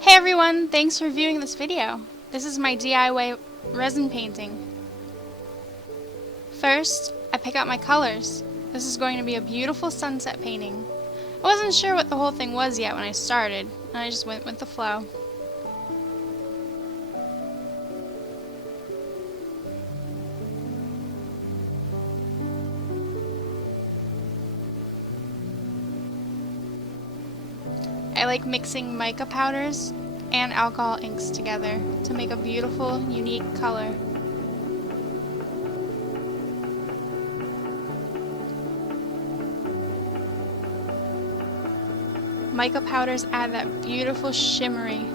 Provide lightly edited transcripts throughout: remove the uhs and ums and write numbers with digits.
Hey everyone, thanks for viewing this video. This is my DIY resin painting. First, I pick out my colors. This is going to be a beautiful sunset painting. I wasn't sure what the whole thing was yet when I started, and I just went with the flow. I like mixing mica powders and alcohol inks together to make a beautiful, unique color. Mica powders add that beautiful shimmery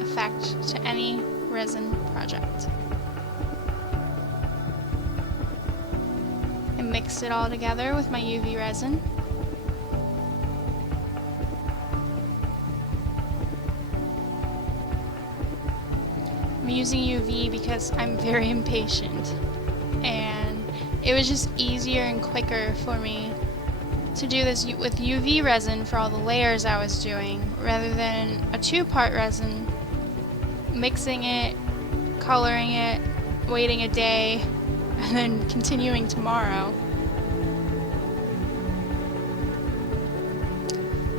effect to any resin project. I mixed it all together with my UV resin. I'm using UV because I'm very impatient, and it was just easier and quicker for me to do this with UV resin for all the layers I was doing, rather than a two-part resin, mixing it, coloring it, waiting a day, and then continuing tomorrow.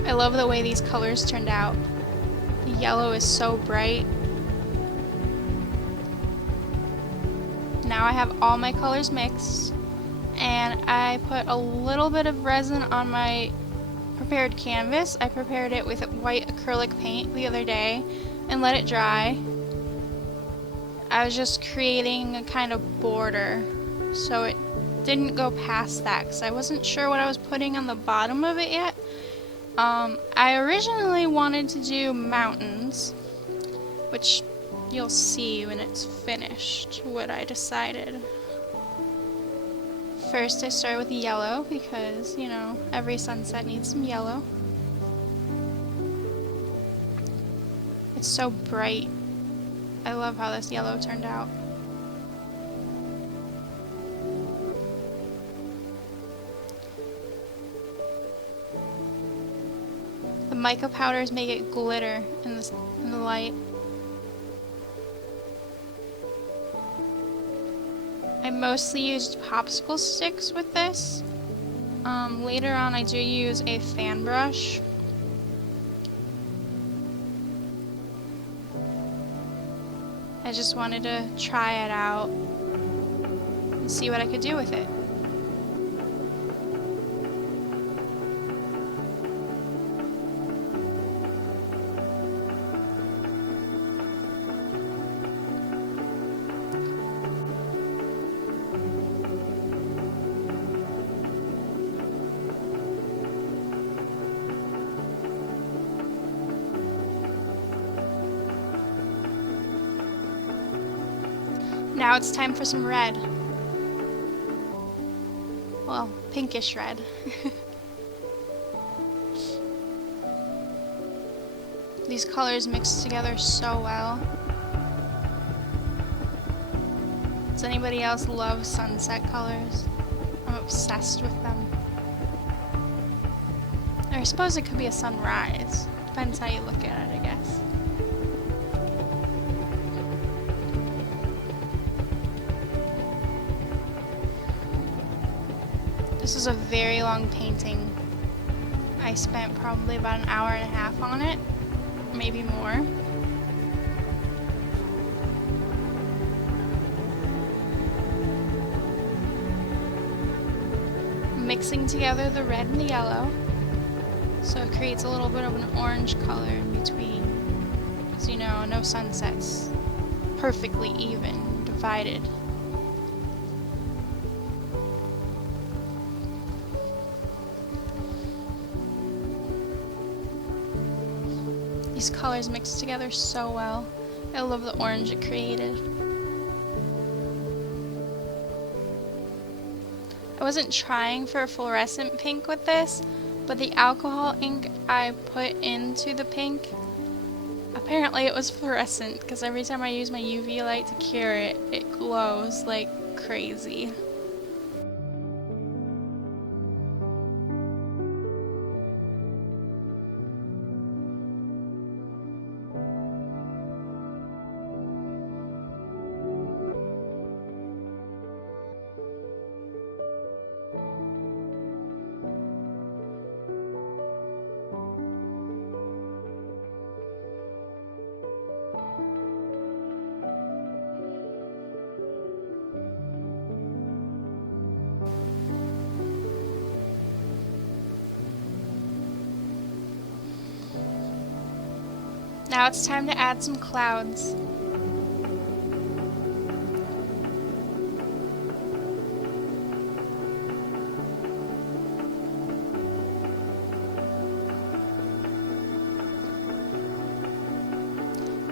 I love the way these colors turned out. The yellow is so bright. Now I have all my colors mixed, and I put a little bit of resin on my prepared canvas. I prepared it with white acrylic paint the other day and let it dry. I was just creating a kind of border, so it didn't go past that because I wasn't sure what I was putting on the bottom of it yet. I originally wanted to do mountains, which you'll see when it's finished what I decided. First I started with yellow because, you know, every sunset needs some yellow. It's so bright. I love how this yellow turned out. The mica powders make it glitter in the light. I mostly used popsicle sticks with this. Later on I do use a fan brush. I just wanted to try it out and see what I could do with it. Now it's time for some red. Well, pinkish red. These colors mix together so well. Does anybody else love sunset colors? I'm obsessed with them. Or I suppose it could be a sunrise. Depends how you look at it, I guess. This is a very long painting. I spent probably about an hour and a half on it, maybe more. Mixing together the red and the yellow, so it creates a little bit of an orange color in between. Because, you know, no sunsets, perfectly even, divided. These colors mix together so well. I love the orange it created. I wasn't trying for a fluorescent pink with this, but the alcohol ink I put into the pink, apparently it was fluorescent because every time I use my UV light to cure it, it glows like crazy. Now it's time to add some clouds.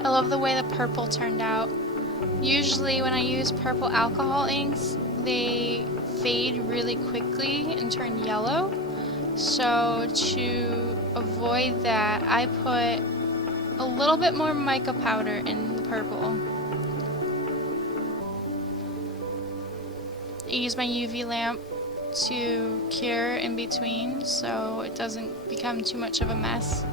I love the way the purple turned out. Usually when I use purple alcohol inks, they fade really quickly and turn yellow. So to avoid that, I put a little bit more mica powder in the purple. I use my UV lamp to cure in between so it doesn't become too much of a mess.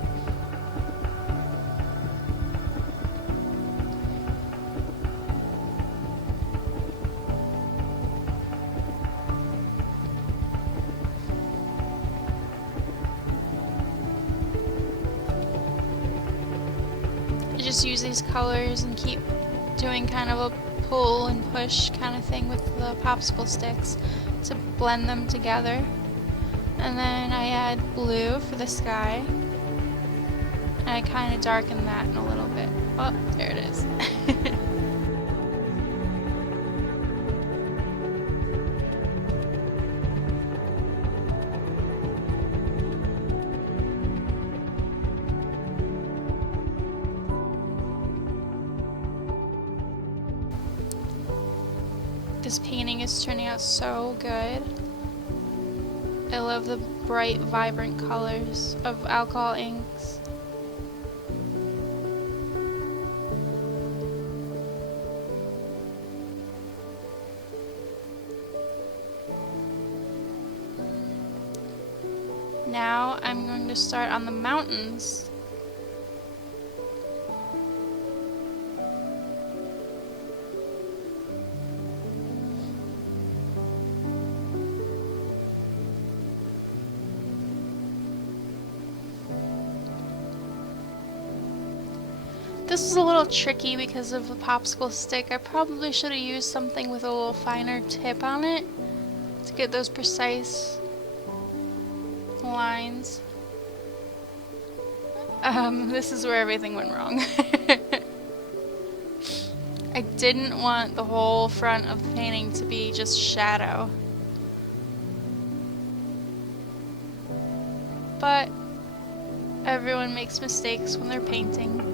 Just use these colors and keep doing kind of a pull and push kind of thing with the popsicle sticks to blend them together. And then I add blue for the sky. And I kind of darken that in a little bit. Oh, there it is. This painting is turning out so good. I love the bright, vibrant colors of alcohol inks. Now I'm going to start on the mountains. This is a little tricky because of the popsicle stick. I probably should have used something with a little finer tip on it to get those precise lines. This is where everything went wrong. I didn't want the whole front of the painting to be just shadow. But everyone makes mistakes when they're painting.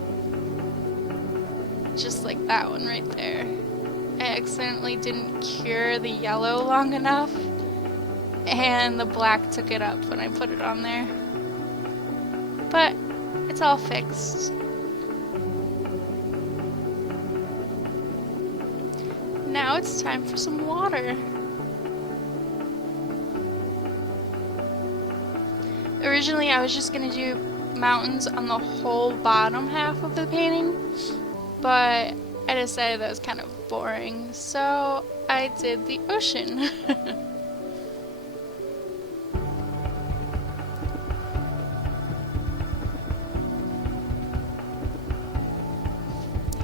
Just like that one right there. I accidentally didn't cure the yellow long enough, and the black took it up when I put it on there. But it's all fixed. Now it's time for some water. Originally I was just gonna do mountains on the whole bottom half of the painting, but I decided that was kind of boring, so I did the ocean.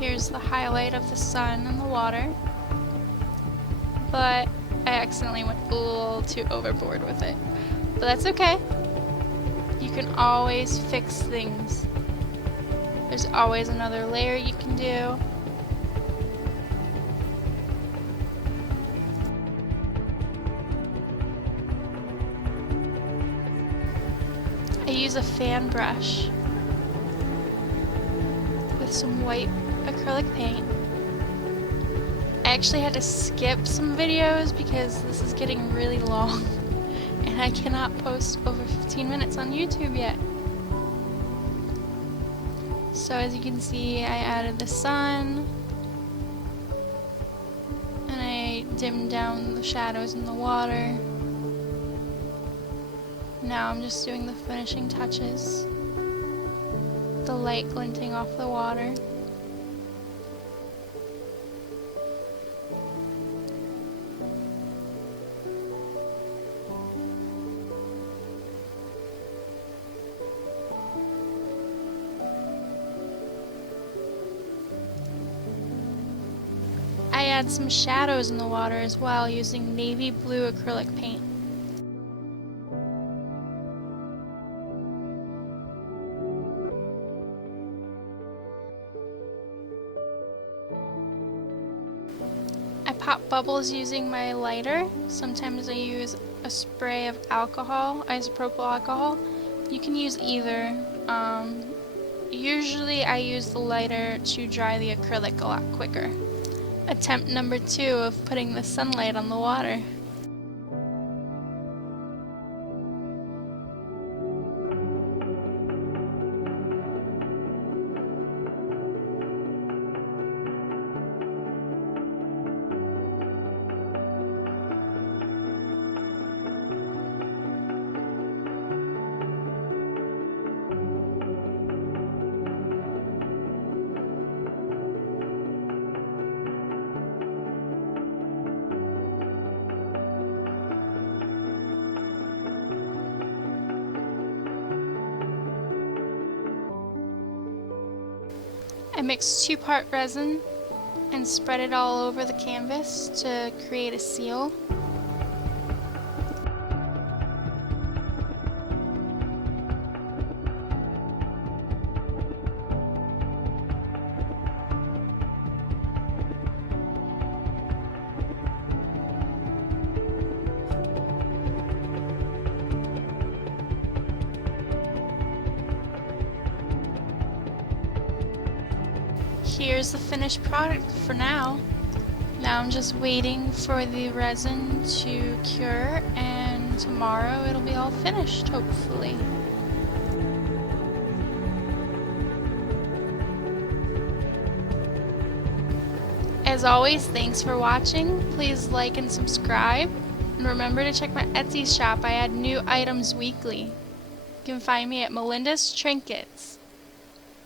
Here's the highlight of the sun and the water, but I accidentally went a little too overboard with it. But that's okay. You can always fix things. There's always another layer you can do. I use a fan brush with some white acrylic paint. I actually had to skip some videos because this is getting really long and I cannot post over 15 minutes on YouTube yet. So as you can see, I added the sun, and I dimmed down the shadows in the water. Now I'm just doing the finishing touches, the light glinting off the water. I add some shadows in the water as well using navy blue acrylic paint. pop bubbles using my lighter. Sometimes I use a spray of alcohol, isopropyl alcohol. You can use either. Usually I use the lighter to dry the acrylic a lot quicker. Attempt number 2 of putting the sunlight on the water. I mixed 2-part resin and spread it all over the canvas to create a seal. Here's the finished product for now. Now I'm just waiting for the resin to cure, and tomorrow it'll be all finished, hopefully. As always, thanks for watching. Please like and subscribe. And remember to check my Etsy shop. I add new items weekly. You can find me at Melinda's Trinkets.